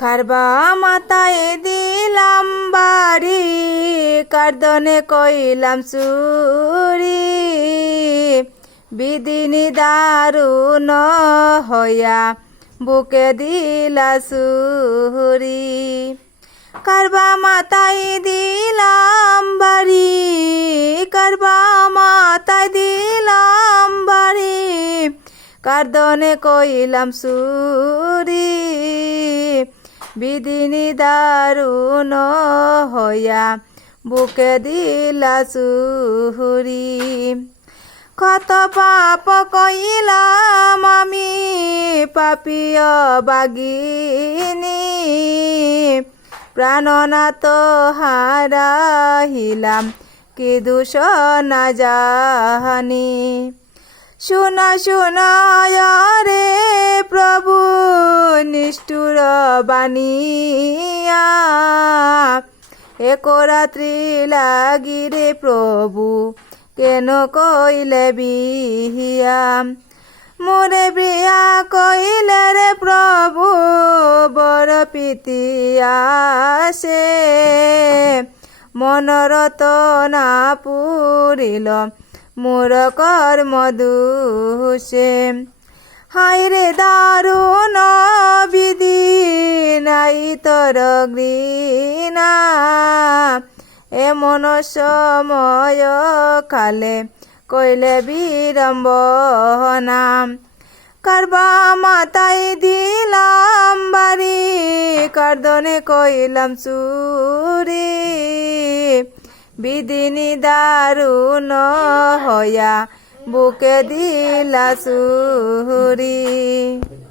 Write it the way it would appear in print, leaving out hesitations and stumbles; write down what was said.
খারবা মাথায় দিলাম বাড়ি, কার্দনে কইলাম চুরি। বিদিনী দারুণ হইয়া বুকে দিলা সুরি। কারবা মাথায় দিলাম বাড়ি, কারবা মাথায় দিলাম বাড়ি, কার্দনে কইলাম চুরি। বিদিনী দারুণ হইয়া বুকে দিলা চুরি। কত পাপ কইলাম আমি পাপিয় বাগিনী, প্রাণনাথ হারাহিলাম কি দোষ না জানি। শুনা শুনা রে প্রভু নিষ্ঠুর বানিয়া, এক রাত্রি লাগি রে প্রভু কেন কইলে বিহিয়া। মোরে বিয়া কইলে রে প্রভু বড় পিতিয়াসে, মনরত না পুরিল মোর কর্ম দোষে। হায়রে দারুণ বিধি নাই তোর ঘৃণা, এমন সময় কালে কইলে বিড়ম্বনা। কারবা মাথায় দিলাম বাড়ি, কার্দনে কইলাম চুরি। বিদিনী দারুণ হইয়া বুকে দিলা চুরি।